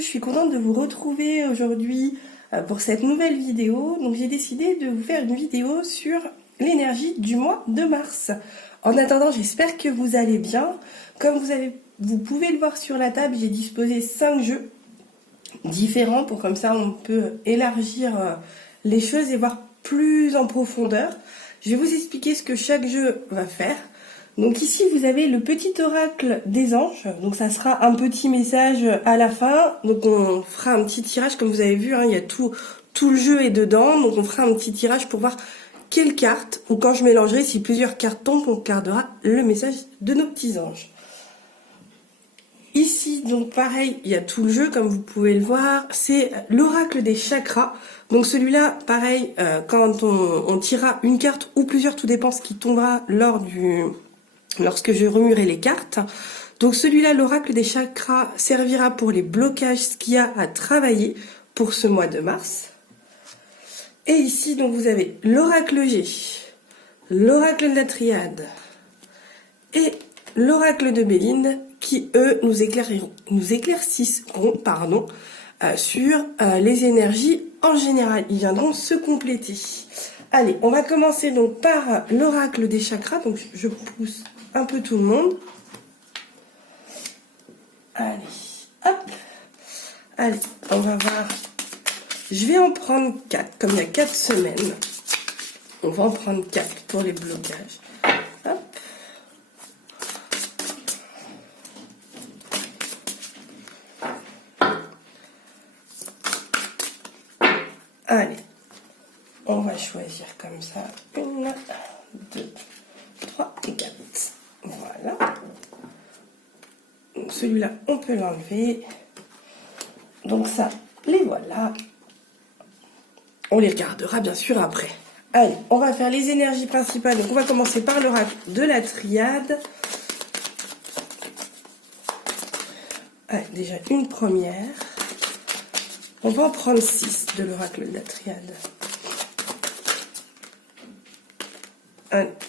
je suis contente de vous retrouver aujourd'hui pour cette nouvelle vidéo. Donc j'ai décidé de vous faire une vidéo sur l'énergie du mois de mars. En attendant, j'espère que vous allez bien. Comme vous pouvez le voir sur la table, j'ai disposé 5 jeux différents pour comme ça on peut élargir les choses et voir plus en profondeur. Je vais vous expliquer ce que chaque jeu va faire. Donc ici vous avez le petit oracle des anges, donc ça sera un petit message à la fin, donc on fera un petit tirage comme vous avez vu, hein, il y a tout le jeu est dedans, donc on fera un petit tirage pour voir quelle carte, ou quand je mélangerai, si plusieurs cartes tombent, on gardera le message de nos petits anges. Ici, donc pareil, il y a tout le jeu, comme vous pouvez le voir, c'est l'oracle des chakras. Donc celui-là, pareil, quand on tirera une carte ou plusieurs, tout dépend ce qui tombera lorsque je remuerai les cartes. Donc celui-là, l'oracle des chakras, servira pour les blocages, ce qu'il y a à travailler pour ce mois de mars. Et ici, donc vous avez l'oracle G, l'oracle de la triade et l'oracle de Béline, qui eux nous éclairciront sur les énergies en général. Ils viendront se compléter. Allez, on va commencer donc par l'oracle des chakras. Donc je pousse un peu tout le monde. Allez, hop. Allez, on va voir. Je vais en prendre 4, comme il y a 4 semaines. On va en prendre 4 pour les blocages. Hop. Allez, on va choisir comme ça. 1, 2, 3 et 4. Voilà. Donc celui-là, on peut l'enlever. Donc ça, les voilà. On les regardera bien sûr après. Allez, on va faire les énergies principales. Donc on va commencer par l'oracle de la triade. Allez, déjà une première. On va en prendre 6 de l'oracle de la triade.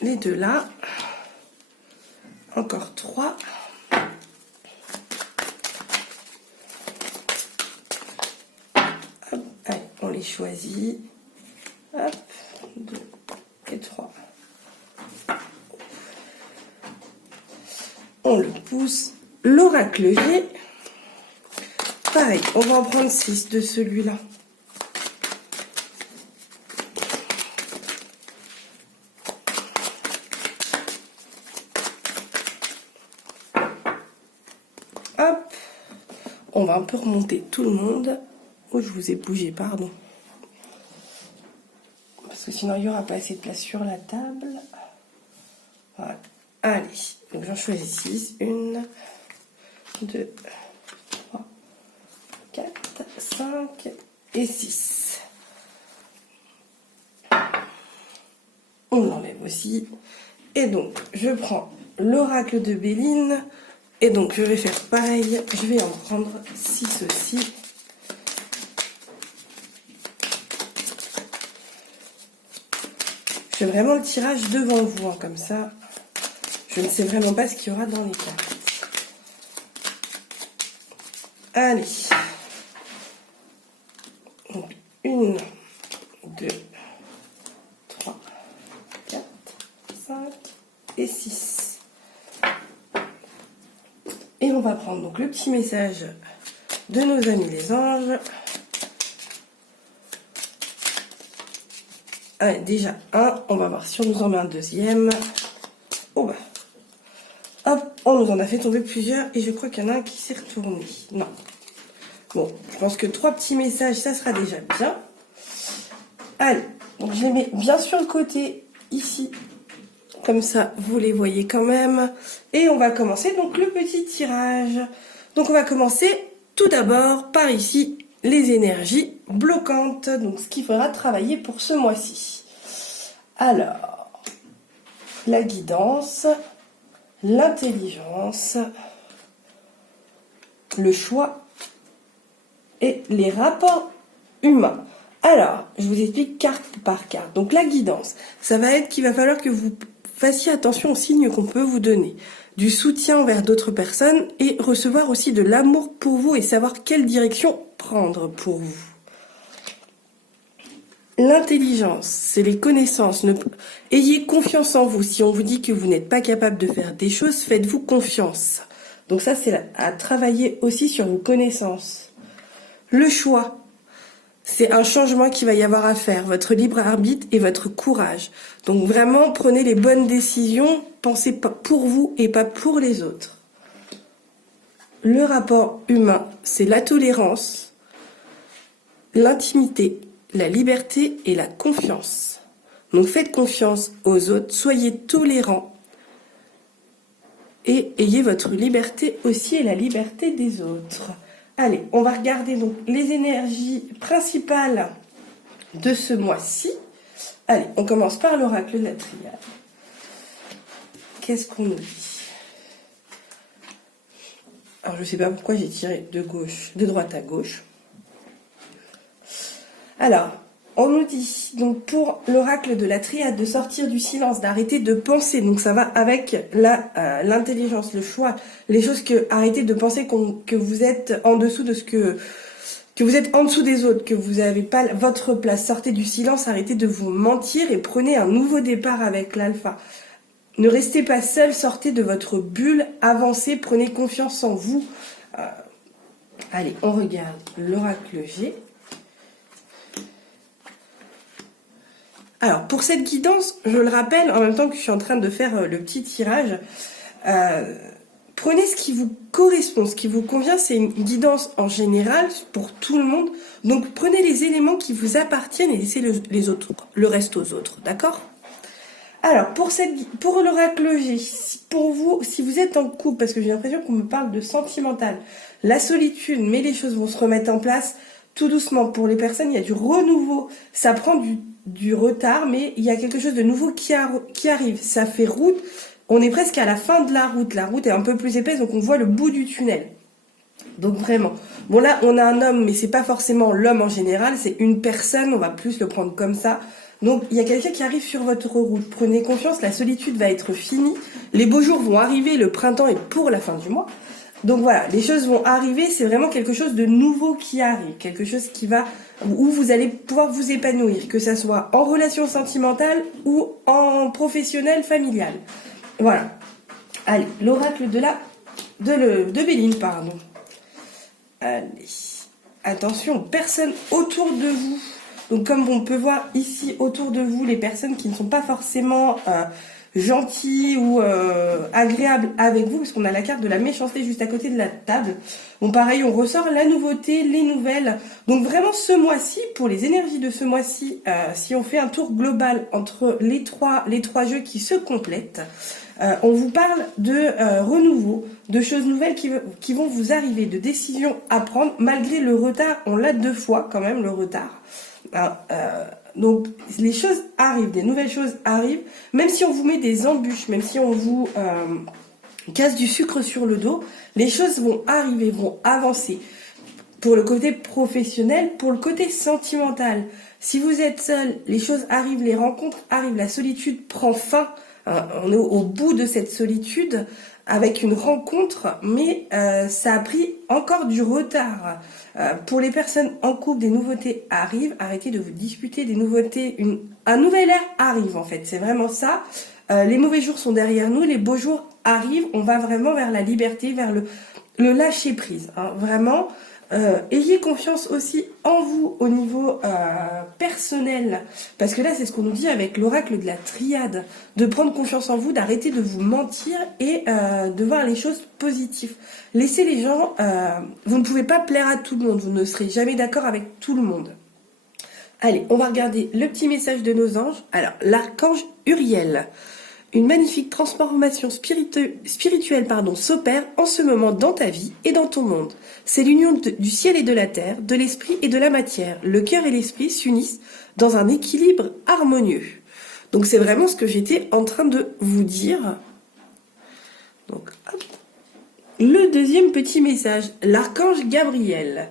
Les deux là. Encore 3. Hop, allez, on les choisit. Hop, 2 et 3. On le pousse. L'oracle G. Pareil, on va en prendre 6 de celui-là. Hop, on va un peu remonter tout le monde. Oh, je vous ai bougé, pardon. Parce que sinon, il n'y aura pas assez de place sur la table. Voilà. Allez, donc j'en choisis 6. 1, 2, 3, 4, 5 et 6. On l'enlève aussi. Et donc, je prends l'oracle de Béline. Et donc, je vais faire pareil. Je vais en prendre 6 aussi. Je fais vraiment le tirage devant vous, hein, comme ça. Je ne sais vraiment pas ce qu'il y aura dans les cartes. Allez. Donc, 1, 2, 3, 4, 5 et 6. Et on va prendre donc le petit message de nos amis les anges. Allez, déjà un, on va voir si on nous en met un deuxième. Oh bah. Hop, on nous en a fait tomber plusieurs et je crois qu'il y en a un qui s'est retourné. Non. Bon, je pense que 3 petits messages, ça sera déjà bien. Allez, donc je les mets bien sur le côté, ici. Comme ça, vous les voyez quand même. Et on va commencer donc le petit tirage. Donc on va commencer tout d'abord par ici, les énergies bloquantes. Donc ce qu'il faudra travailler pour ce mois-ci. Alors, la guidance, l'intelligence, le choix et les rapports humains. Alors, je vous explique carte par carte. Donc la guidance, ça va être qu'il va falloir que vous fassiez attention aux signes qu'on peut vous donner, du soutien envers d'autres personnes et recevoir aussi de l'amour pour vous et savoir quelle direction prendre pour vous. L'intelligence, c'est les connaissances. Ayez confiance en vous. Si on vous dit que vous n'êtes pas capable de faire des choses, faites-vous confiance. Donc ça, c'est à travailler aussi sur vos connaissances. Le choix, c'est un changement qu'il va y avoir à faire, votre libre arbitre et votre courage. Donc vraiment, prenez les bonnes décisions, pensez pas pour vous et pas pour les autres. Le rapport humain, c'est la tolérance, l'intimité, la liberté et la confiance. Donc faites confiance aux autres, soyez tolérants et ayez votre liberté aussi et la liberté des autres. Allez, on va regarder donc les énergies principales de ce mois-ci. Allez, on commence par l'oracle de la triade. Qu'est-ce qu'on nous dit? Alors, je ne sais pas pourquoi j'ai tiré de droite à gauche. Alors, on nous dit, donc pour l'oracle de la triade, de sortir du silence, d'arrêter de penser. Donc ça va avec l'intelligence, le choix, les choses arrêtez de penser que vous êtes en dessous de ce que vous êtes en dessous des autres, que vous n'avez pas votre place. Sortez du silence, arrêtez de vous mentir et prenez un nouveau départ avec l'alpha. Ne restez pas seul, sortez de votre bulle, avancez, prenez confiance en vous. Allez, on regarde l'oracle G. Alors, pour cette guidance, je le rappelle, en même temps que je suis en train de faire le petit tirage, prenez ce qui vous correspond, ce qui vous convient. C'est une guidance en général pour tout le monde. Donc, prenez les éléments qui vous appartiennent et laissez le reste aux autres, d'accord? Alors, pour l'oracle G, pour vous, si vous êtes en couple, parce que j'ai l'impression qu'on me parle de sentimental, la solitude, mais les choses vont se remettre en place tout doucement. Pour les personnes, il y a du renouveau, ça prend du retard, mais il y a quelque chose de nouveau qui arrive. Ça fait route, on est presque à la fin de la route est un peu plus épaisse, donc on voit le bout du tunnel. Donc vraiment, bon là on a un homme, mais c'est pas forcément l'homme en général, c'est une personne, on va plus le prendre comme ça. Donc il y a quelqu'un qui arrive sur votre route, prenez confiance, la solitude va être finie, les beaux jours vont arriver, le printemps est pour la fin du mois. Donc voilà, les choses vont arriver, c'est vraiment quelque chose de nouveau qui arrive, quelque chose où vous allez pouvoir vous épanouir, que ça soit en relation sentimentale ou en professionnel, familial. Voilà. Allez, l'oracle de Béline, pardon. Allez. Attention, personne autour de vous. Donc comme on peut voir ici autour de vous, les personnes qui ne sont pas forcément gentil ou agréable avec vous, parce qu'on a la carte de la méchanceté juste à côté de la table. Bon pareil, on ressort la nouveauté, les nouvelles. Donc vraiment ce mois-ci, pour les énergies de ce mois-ci, si on fait un tour global entre les trois jeux qui se complètent, on vous parle de renouveau, de choses nouvelles qui vont vous arriver, de décisions à prendre, malgré le retard. On l'a 2 fois quand même, le retard. Donc les choses arrivent, des nouvelles choses arrivent, même si on vous met des embûches, même si on vous casse du sucre sur le dos, les choses vont arriver, vont avancer. Pour le côté professionnel, pour le côté sentimental, si vous êtes seul, les choses arrivent, les rencontres arrivent, la solitude prend fin. On est au bout de cette solitude avec une rencontre, mais ça a pris encore du retard. Pour les personnes en couple, des nouveautés arrivent, arrêtez de vous disputer, des nouveautés, un nouvel air arrive en fait, c'est vraiment ça. Les mauvais jours sont derrière nous, les beaux jours arrivent, on va vraiment vers la liberté, vers le lâcher prise, hein, vraiment. Ayez confiance aussi en vous au niveau personnel, parce que là c'est ce qu'on nous dit avec l'oracle de la triade, de prendre confiance en vous, d'arrêter de vous mentir et de voir les choses positives. Laissez les gens, vous ne pouvez pas plaire à tout le monde, vous ne serez jamais d'accord avec tout le monde. Allez, on va regarder le petit message de nos anges. Alors, l'archange Uriel. Une magnifique transformation spirituelle s'opère en ce moment dans ta vie et dans ton monde. C'est l'union du ciel et de la terre, de l'esprit et de la matière. Le cœur et l'esprit s'unissent dans un équilibre harmonieux. Donc c'est vraiment ce que j'étais en train de vous dire. Donc, hop. Le deuxième petit message, l'archange Gabriel.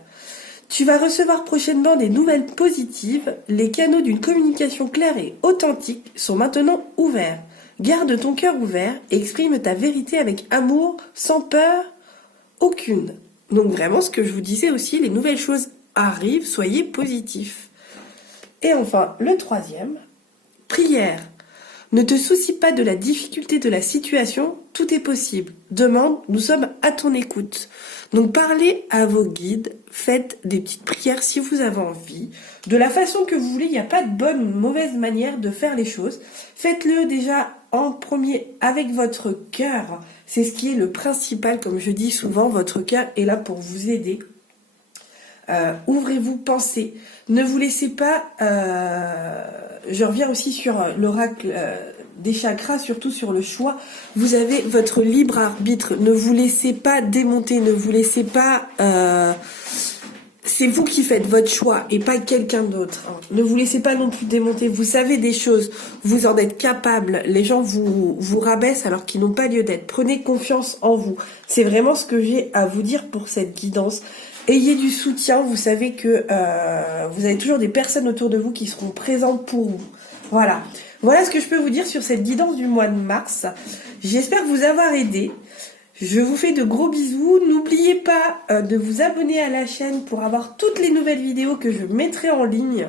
Tu vas recevoir prochainement des nouvelles positives. Les canaux d'une communication claire et authentique sont maintenant ouverts. Garde ton cœur ouvert et exprime ta vérité avec amour, sans peur aucune. Donc vraiment, ce que je vous disais aussi, les nouvelles choses arrivent, soyez positifs. Et enfin, le troisième, prière. Ne te soucie pas de la difficulté de la situation, tout est possible. Demande, nous sommes à ton écoute. Donc parlez à vos guides, faites des petites prières si vous avez envie. De la façon que vous voulez, il n'y a pas de bonne ou de mauvaise manière de faire les choses. Faites-le déjà en premier avec votre cœur. C'est ce qui est le principal, comme je dis souvent, votre cœur est là pour vous aider. Ouvrez-vous, pensez. Ne vous laissez pas... je reviens aussi sur l'oracle des chakras, surtout sur le choix. Vous avez votre libre arbitre. Ne vous laissez pas démonter. Ne vous laissez pas... c'est vous qui faites votre choix et pas quelqu'un d'autre. Ne vous laissez pas non plus démonter. Vous savez des choses. Vous en êtes capable. Les gens vous rabaissent alors qu'ils n'ont pas lieu d'être. Prenez confiance en vous. C'est vraiment ce que j'ai à vous dire pour cette guidance. Ayez du soutien, vous savez que vous avez toujours des personnes autour de vous qui seront présentes pour vous. Voilà. Voilà ce que je peux vous dire sur cette guidance du mois de mars. J'espère vous avoir aidé. Je vous fais de gros bisous. N'oubliez pas de vous abonner à la chaîne pour avoir toutes les nouvelles vidéos que je mettrai en ligne.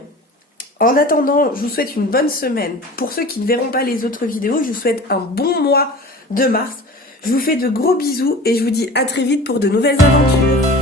En attendant, je vous souhaite une bonne semaine. Pour ceux qui ne verront pas les autres vidéos, je vous souhaite un bon mois de mars. Je vous fais de gros bisous et je vous dis à très vite pour de nouvelles aventures.